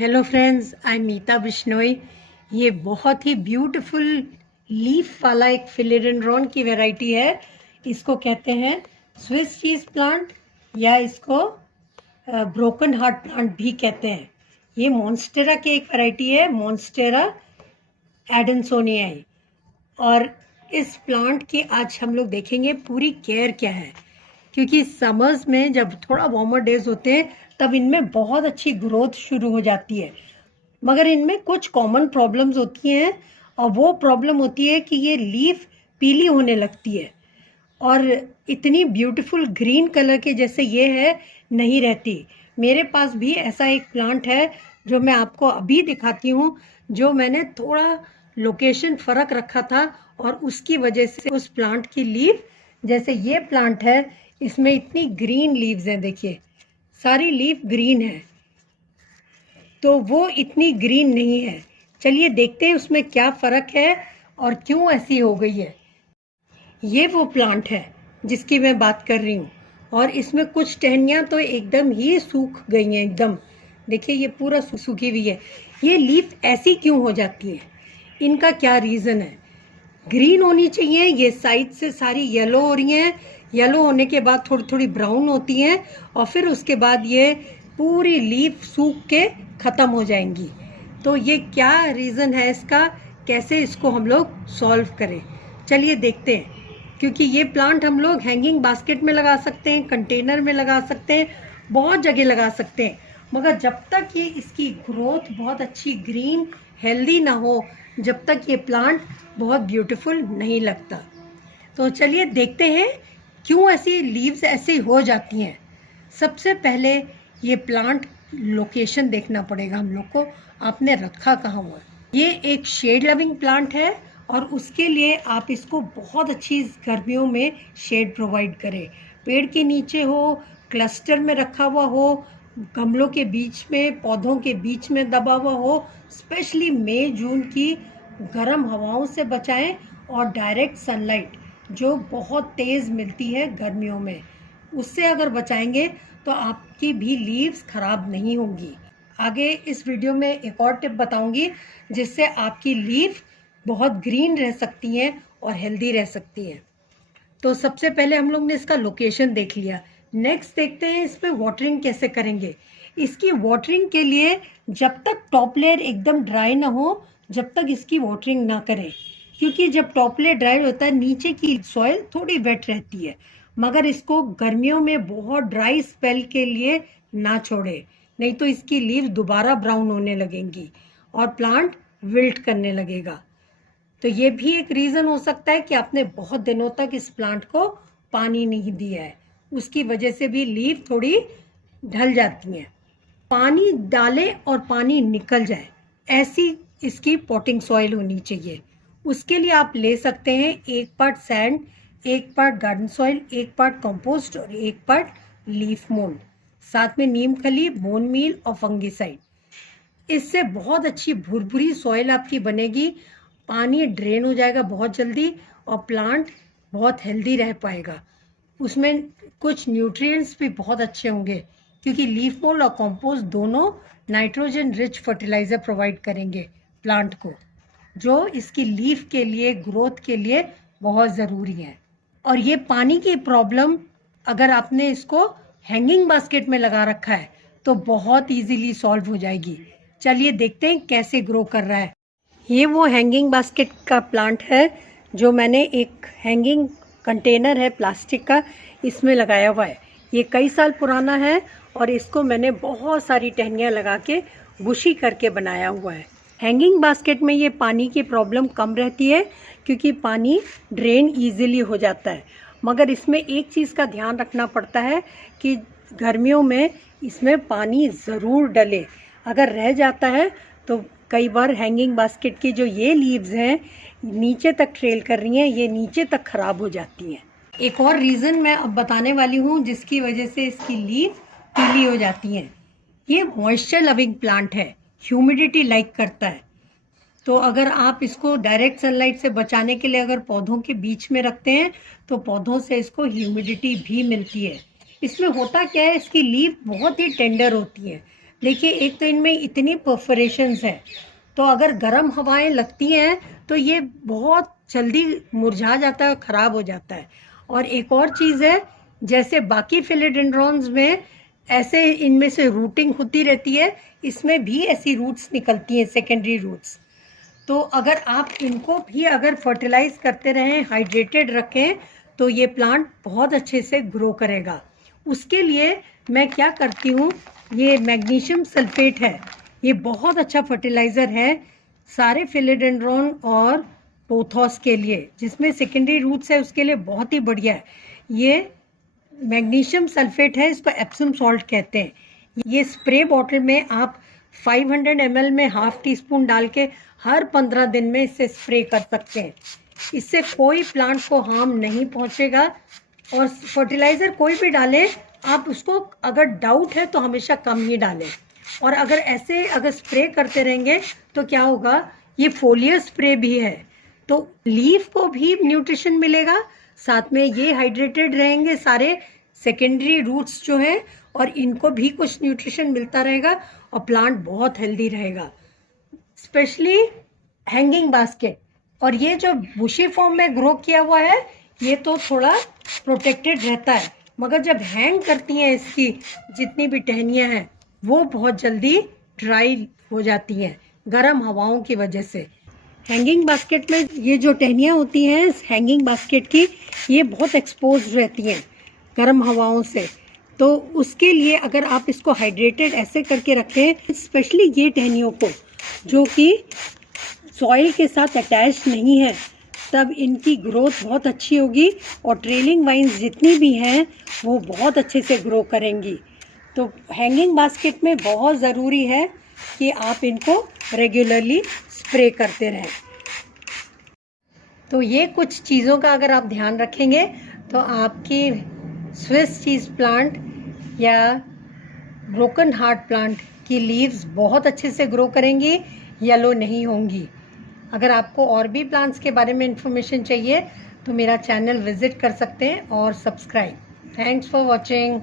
Hello friends, I am मीता बिश्नोई। ये बहुत ही beautiful leaf वाला एक फिलेडेंड्रॉन की वैरायटी है। इसको कहते हैं स्विस चीज़ प्लांट या इसको ब्रोकन हार्ट प्लांट भी कहते हैं। ये मॉन्स्टेरा की एक वैरायटी है, मॉन्स्टेरा एडेंसोनियाई। और इस प्लांट की आज हम लोग देखेंगे पूरी केयर क्या है, क्योंकि समर्स में जब थोड़ा वार्मर डेज होते हैं तब इनमें बहुत अच्छी ग्रोथ शुरू हो जाती है, मगर इनमें कुछ कॉमन प्रॉब्लम्स होती हैं। और वो प्रॉब्लम होती है कि ये लीफ पीली होने लगती है और इतनी ब्यूटीफुल ग्रीन कलर के जैसे ये है नहीं रहती। मेरे पास भी ऐसा एक प्लांट है जो मैं आपको अभी दिखाती हूँ, जो मैंने थोड़ा लोकेशन फ़र्क रखा था और उसकी वजह से उस प्लांट की लीफ, जैसे ये प्लांट है इसमें इतनी ग्रीन लीव्स हैं, देखिए सारी लीफ ग्रीन है, तो वो इतनी ग्रीन नहीं है। चलिए देखते हैं उसमें क्या फ़र्क है और क्यों ऐसी हो गई है। ये वो प्लांट है जिसकी मैं बात कर रही हूँ, और इसमें कुछ टहनियाँ तो एकदम ही सूख गई हैं, एकदम देखिए ये पूरा सूखी हुई है। ये लीफ ऐसी क्यों हो जाती है, इनका क्या रीज़न है? ग्रीन होनी चाहिए, ये साइड से सारी येलो हो रही हैं। येलो होने के बाद थोड़ी थोड़ी ब्राउन होती हैं और फिर उसके बाद ये पूरी लीफ सूख के ख़त्म हो जाएंगी। तो ये क्या रीज़न है इसका, कैसे इसको हम लोग सॉल्व करें, चलिए देखते हैं। क्योंकि ये प्लांट हम लोग हैंगिंग बास्केट में लगा सकते हैं, कंटेनर में लगा सकते हैं, बहुत जगह लगा सकते हैं, मगर जब तक ये इसकी ग्रोथ बहुत अच्छी ग्रीन हेल्दी ना हो, जब तक ये प्लांट बहुत ब्यूटीफुल नहीं लगता। तो चलिए देखते हैं क्यों ऐसी लीव्स ऐसे हो जाती हैं। सबसे पहले ये प्लांट लोकेशन देखना पड़ेगा हम लोग को, आपने रखा कहाँ हुआ। ये एक शेड लविंग प्लांट है और उसके लिए आप इसको बहुत अच्छी गर्मियों में शेड प्रोवाइड करें। पेड़ के नीचे हो, क्लस्टर में रखा हुआ हो, गमलों के बीच में, पौधों के बीच में दबा हुआ हो। स्पेशली मई जून की गर्म हवाओं से बचाएं और डायरेक्ट सनलाइट जो बहुत तेज़ मिलती है गर्मियों में, उससे अगर बचाएंगे तो आपकी भी लीव्स ख़राब नहीं होंगी। आगे इस वीडियो में एक और टिप बताऊंगी जिससे आपकी लीफ बहुत ग्रीन रह सकती हैं और हेल्दी रह सकती हैं। तो सबसे पहले हम लोग ने इसका लोकेशन देख लिया। नेक्स्ट देखते हैं इस पर वाटरिंग कैसे करेंगे। इसकी वाटरिंग के लिए जब तक टॉप लेयर एकदम ड्राई ना हो, जब तक इसकी वाटरिंग ना करें, क्योंकि जब टॉप लेयर ड्राई होता है नीचे की सॉइल थोड़ी वेट रहती है। मगर इसको गर्मियों में बहुत ड्राई स्पेल के लिए ना छोड़े, नहीं तो इसकी लीव दोबारा ब्राउन होने लगेंगी और प्लांट विल्ट करने लगेगा। तो ये भी एक रीज़न हो सकता है कि आपने बहुत दिनों तक इस प्लांट को पानी नहीं दिया है, उसकी वजह से भी लीफ थोड़ी ढल जाती हैं। पानी डालें और पानी निकल जाए, ऐसी इसकी पॉटिंग सॉइल होनी चाहिए। उसके लिए आप ले सकते हैं 1 part sand, 1 part garden soil, 1 part compost और 1 पार्ट लीफ मोल्ड, साथ में नीम खली, बोन मील और फंगीसाइड। इससे बहुत अच्छी भुरभुरी सॉइल आपकी बनेगी, पानी ड्रेन हो जाएगा बहुत जल्दी और प्लांट बहुत हेल्दी रह पाएगा। उसमें कुछ न्यूट्रिएंट्स भी बहुत अच्छे होंगे, क्योंकि लीफ मोल्ड और कंपोस्ट दोनों नाइट्रोजन रिच फर्टिलाइज़र प्रोवाइड करेंगे प्लांट को, जो इसकी लीफ के लिए, ग्रोथ के लिए बहुत ज़रूरी है। और ये पानी की प्रॉब्लम अगर आपने इसको हैंगिंग बास्केट में लगा रखा है तो बहुत इजीली सॉल्व हो जाएगी। चलिए देखते हैं कैसे ग्रो कर रहा है। ये वो हैंगिंग बास्केट का प्लांट है जो मैंने एक हैंगिंग कंटेनर है प्लास्टिक का, इसमें लगाया हुआ है। ये कई साल पुराना है और इसको मैंने बहुत सारी टहनियाँ लगा के बुशी करके बनाया हुआ है। हैंगिंग बास्केट में ये पानी की प्रॉब्लम कम रहती है क्योंकि पानी ड्रेन इजीली हो जाता है, मगर इसमें एक चीज़ का ध्यान रखना पड़ता है कि गर्मियों में इसमें पानी ज़रूर डले। अगर रह जाता है तो कई बार हैंगिंग बास्केट की जो ये लीव्स हैं नीचे तक ट्रेल कर रही हैं, ये नीचे तक ख़राब हो जाती हैं। एक और रीज़न मैं अब बताने वाली हूँ जिसकी वजह से इसकी लीव पीली हो जाती हैं। ये मॉइस्चर लविंग प्लांट है, ह्यूमिडिटी लाइक करता है। तो अगर आप इसको डायरेक्ट सनलाइट से बचाने के लिए अगर पौधों के बीच में रखते हैं तो पौधों से इसको ह्यूमिडिटी भी मिलती है। इसमें होता क्या है, इसकी लीफ बहुत ही टेंडर होती है, देखिए एक तो इनमें इतनी परफोरेशंस हैं, तो अगर गर्म हवाएं लगती हैं तो ये बहुत जल्दी मुरझा जाता है और ख़राब हो जाता है। और एक और चीज़ है, जैसे बाकी फिलिडेंड्रॉन्स में ऐसे इनमें से रूटिंग होती रहती है, इसमें भी ऐसी रूट्स निकलती हैं, सेकेंडरी रूट्स। तो अगर आप इनको भी अगर फर्टिलाइज करते रहें, हाइड्रेटेड रखें, तो ये प्लांट बहुत अच्छे से ग्रो करेगा। उसके लिए मैं क्या करती हूँ, ये मैग्नीशियम सल्फेट है, ये बहुत अच्छा फर्टिलाइज़र है सारे फिलिडेंड्रॉन और पोथोस के लिए, जिसमें सेकेंडरी रूट्स है उसके लिए बहुत ही बढ़िया है। ये मैग्नीशियम सल्फेट है, इसको एप्सम सॉल्ट कहते हैं। ये स्प्रे बॉटल में आप 500 ml में हाफ टी स्पून डाल के हर 15 दिन में इसे स्प्रे कर सकते हैं। इससे कोई प्लांट को हार्म नहीं पहुंचेगा। और फर्टिलाइज़र कोई भी डालें, आप उसको अगर डाउट है तो हमेशा कम ही डालें। और अगर स्प्रे करते रहेंगे तो क्या होगा, ये फोलियर स्प्रे भी है, तो लीफ को भी न्यूट्रिशन मिलेगा, साथ में ये हाइड्रेटेड रहेंगे सारे सेकेंडरी रूट्स जो हैं, और इनको भी कुछ न्यूट्रिशन मिलता रहेगा और प्लांट बहुत हेल्दी रहेगा। स्पेशली हैंगिंग बास्केट, और ये जो बुशी फॉर्म में ग्रो किया हुआ है ये तो थोड़ा प्रोटेक्टेड रहता है, मगर जब हैंग करती हैं इसकी जितनी भी टहनियाँ हैं वो बहुत जल्दी ड्राई हो जाती हैं गर्म हवाओं की वजह से। हैंगिंग बास्केट में ये जो टहनियाँ होती हैं हैंगिंग बास्केट की, ये बहुत एक्सपोज रहती हैं गर्म हवाओं से, तो उसके लिए अगर आप इसको हाइड्रेटेड ऐसे करके रखें, स्पेशली ये टहनियों को जो कि सॉइल के साथ अटैच नहीं है, तब इनकी ग्रोथ बहुत अच्छी होगी और ट्रेलिंग वाइन्स जितनी भी हैं वो बहुत अच्छे से ग्रो करेंगी। तो हैंगिंग बास्केट में बहुत ज़रूरी है कि आप इनको रेगुलरली स्प्रे करते रहें। तो ये कुछ चीज़ों का अगर आप ध्यान रखेंगे तो आपकी स्विस चीज़ प्लांट या ब्रोकन हार्ट प्लांट की लीव्स बहुत अच्छे से ग्रो करेंगी, येलो नहीं होंगी। अगर आपको और भी प्लांट्स के बारे में इंफॉर्मेशन चाहिए तो मेरा चैनल विजिट कर सकते हैं और सब्सक्राइब। Thanks for watching.